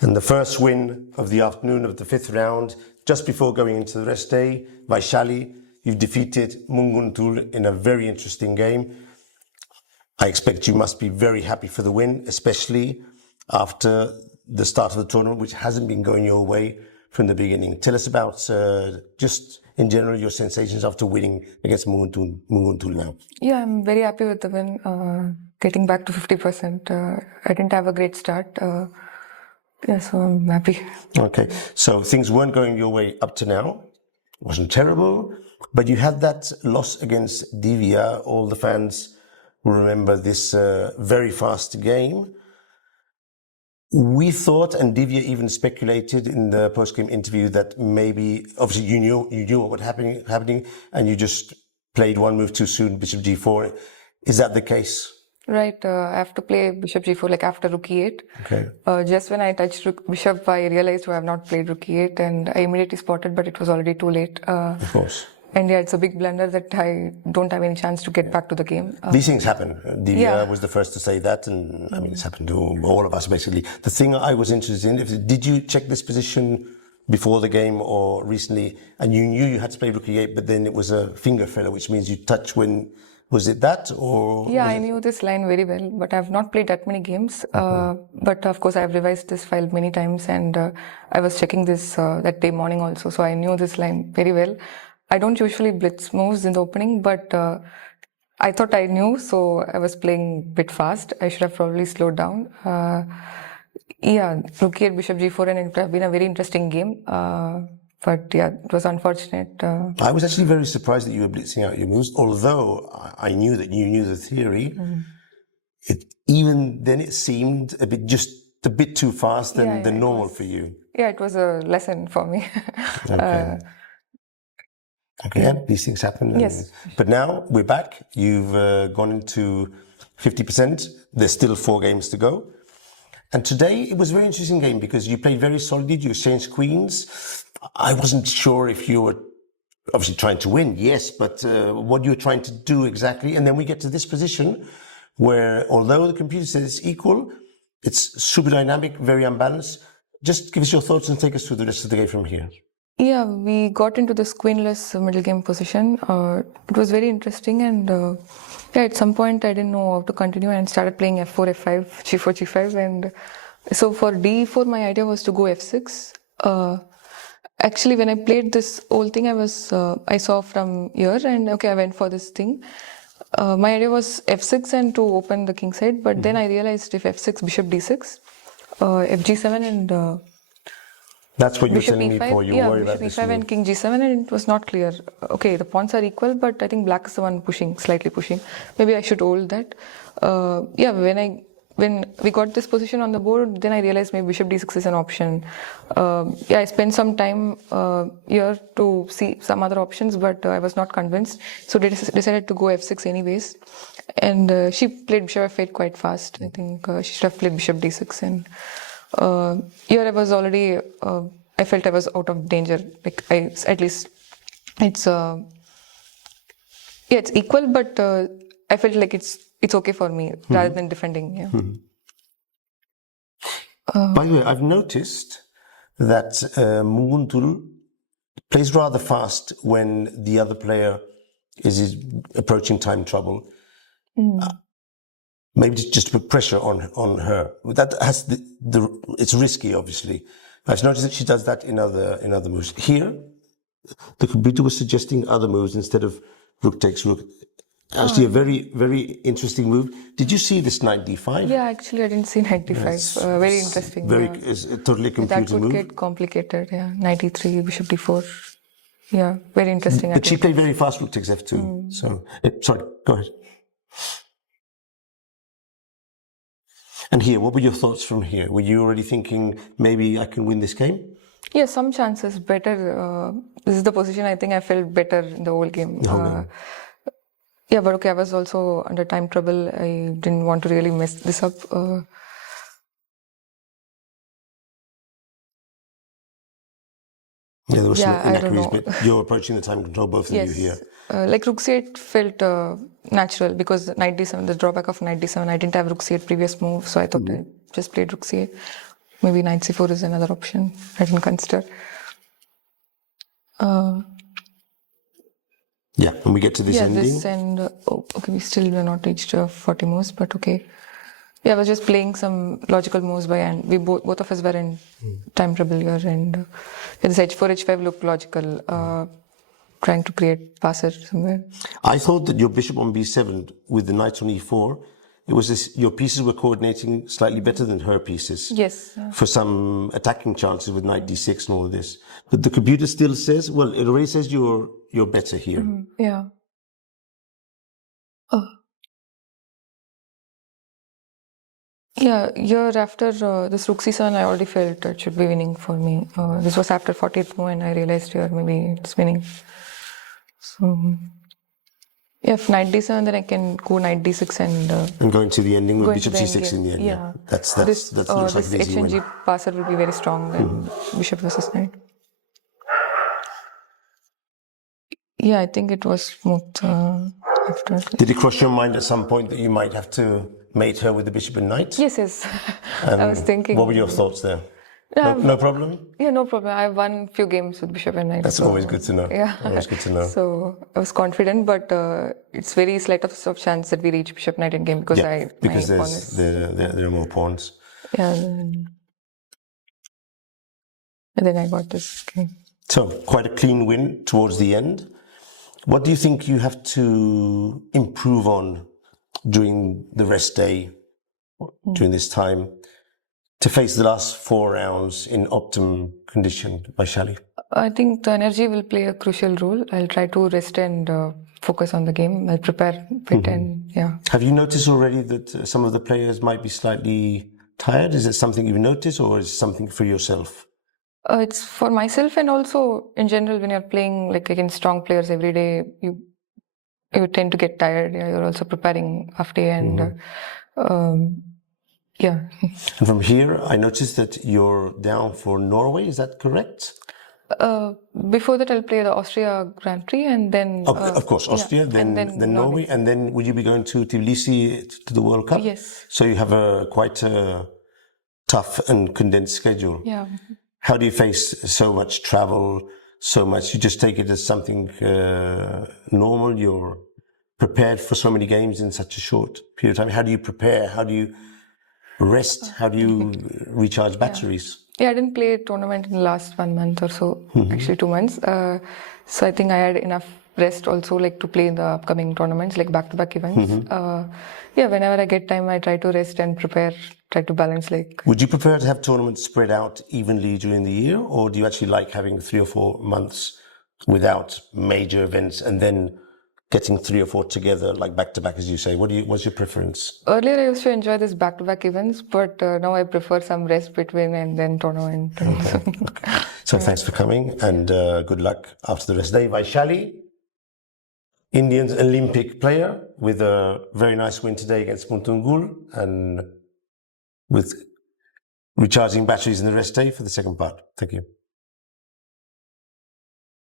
And the first win of the afternoon of the fifth round, just before going into the rest day, Vaishali, you've defeated Munguntuul in a very interesting game. I expect you must be very happy for the win, especially after the start of the tournament, which hasn't been going your way from the beginning. Tell us about just in general your sensations after winning against Munguntuul now. Yeah, I'm very happy with the win. Getting back to 50%. I didn't have a great start. So I'm happy. Okay, so things weren't going your way up to now. It wasn't terrible, but you had that loss against Divya. All the fans will remember this very fast game. We thought, and Divya even speculated in the post-game interview, that maybe, obviously you knew what was happening, and you just played one move too soon, bishop g4. Is that the case? Right, I have to play bishop g4 like after rook e8. Okay. Just when I touched bishop, I realized I have not played rook e8, and I immediately spotted, but it was already too late. Of course. And yeah, it's a big blunder that I don't have any chance to get back to the game. These things happen. Divya was the first to say that, and I mean, it's happened to all of us basically. The thing I was interested in, did you check this position before the game or recently, and you knew you had to play rook e8, but then it was a finger filler, which means you touch when, was it that or? Yeah, I knew this line very well, but I've not played that many games. But of course, I've revised this file many times, and I was checking this that day morning also, so I knew this line very well. I don't usually blitz moves in the opening, but I thought I knew, so I was playing a bit fast. I should have probably slowed down. Yeah, rook e8, bishop g4, and it would have been a very interesting game. But yeah, it was unfortunate. I was actually very surprised that you were blitzing out your moves, although I knew that you knew the theory. Even then it seemed just a bit too fast than normal for you. Yeah, it was a lesson for me. Okay. Okay, these things happen. Yes. But now we're back. You've gone into 50%. There's still 4 games to go. And today it was a very interesting game because you played very solidly. You exchanged queens. I wasn't sure if you were obviously trying to win, yes, but what you were trying to do exactly. And then we get to this position where, although the computer says it's equal, it's super dynamic, very unbalanced. Just give us your thoughts and take us through the rest of the game from here. Yeah, we got into this queenless middle game position. It was very interesting, and yeah, at some point I didn't know how to continue and started playing f4, f5, g4, g5, and so for d4 my idea was to go f6. Actually, when I played this whole thing, I saw from here, and okay, I went for this thing. My idea was f6 and to open the king side, but then I realized if f6, bishop d6, fg7 and that's what you're bishop telling E5, me for. You worry about bishop this E5 and king G7, and it was not clear. Okay, the pawns are equal, but I think black is the one pushing, slightly pushing. Maybe I should hold that. Yeah, when we got this position on the board, then I realized maybe bishop D6 is an option. Yeah, I spent some time here to see some other options, but I was not convinced. So they decided to go F6 anyways. And she played bishop F8 quite fast. I think she should have played bishop D6, and here I was already, I felt I was out of danger. Like at least it's, yeah, it's equal, but I felt like it's okay for me rather than defending. Yeah. By the way, I've noticed that Munguntuul plays rather fast when the other player is approaching time trouble. Maybe just to put pressure on her. That has it's risky, obviously. I've noticed that she does that in other moves. Here, the computer was suggesting other moves instead of rook takes rook. Actually, a very, very interesting move. Did you see this knight d5? Yeah, actually, I didn't see knight d5. Very interesting. It's a totally confusing that would move. Get complicated. Yeah, knight e3, bishop d4. Yeah, very interesting. But she played very fast rook takes f2. So, sorry, go ahead. And here, what were your thoughts from here? Were you already thinking, maybe I can win this game? Yeah, some chances, better. This is the position I think I felt better in the whole game. Yeah, but okay, I was also under time trouble. I didn't want to really mess this up. Yeah, there was some inaccuracies, but you're approaching the time control, both of you here. Like rook c8 felt natural because knight d7, the drawback of knight d7, I didn't have rook c8 previous move, so I thought I just played rook c8. maybe knight c4 is another option I didn't consider. Yeah, when we get to this ending. This and okay, we still were not reached 40 moves, but okay. Yeah, I was just playing some logical moves by hand. We both of us were in time trouble here, and this h4 h5 looked logical. Trying to create passer somewhere. I thought that your bishop on b7 with the knight on e4, it was this, your pieces were coordinating slightly better than her pieces. Yes. For some attacking chances with knight d6 and all of this. But the computer still says, well, it already says you're better here. Yeah. Oh. Yeah, here after this rook c7, I already felt it should be winning for me. This was after 40th move, and I realized here maybe it's winning. So, yeah, if knight d7, then I can go knight d6 and go into the ending with bishop c6 in the end. Yeah, that's this looks like this an easy h and g win. passer will be very strong than bishop versus knight. Yeah, I think it was smooth after. Did it cross your mind at some point that you might have to mate her with the bishop and knight? Yes. I was thinking. What were your thoughts there? No problem? Yeah, no problem. I've won few games with bishop and knight. That's always good to know. Yeah. Always good to know. So I was confident, but it's very slight of chance that we reach bishop knight in game because there are more pawns. Yeah. And then I got this game. So quite a clean win towards the end. What do you think you have to improve on during the rest day, during this time, to face the last 4 rounds in optimum condition, Vaishali? I think the energy will play a crucial role. I'll try to rest and focus on the game. I'll prepare fit and yeah. Have you noticed already that some of the players might be slightly tired? Is it something you've noticed, or is it something for yourself? It's for myself, and also in general, when you're playing like against strong players every day, you tend to get tired. Yeah, you're also preparing half day and yeah. And from here, I noticed that you're down for Norway. Is that correct? Before that, I'll play the Austria Grand Prix, and then of course Austria, then Norway, and then would you be going to Tbilisi to the World Cup? Yes. So you have a quite tough and condensed schedule. Yeah. How do you face so much travel, so much? You just take it as something normal? You're prepared for so many games in such a short period of time. How do you prepare? How do you rest? How do you recharge batteries? Yeah, I didn't play a tournament in the last 1 month or so, actually 2 months. So I think I had enough rest also, like to play in the upcoming tournaments, like back-to-back events. Yeah, whenever I get time, I try to rest and prepare, try to balance like... Would you prefer to have tournaments spread out evenly during the year, or do you actually like having 3 or 4 months without major events and then getting 3 or 4 together, like back-to-back, as you say? What's your preference? Earlier, I used to enjoy these back-to-back events, but now I prefer some rest between and then tournament. Okay. So thanks for coming, and good luck after the rest day. Vaishali, Indian Olympic player, with a very nice win today against Munguntuul, and with recharging batteries in the rest day for the second part. Thank you.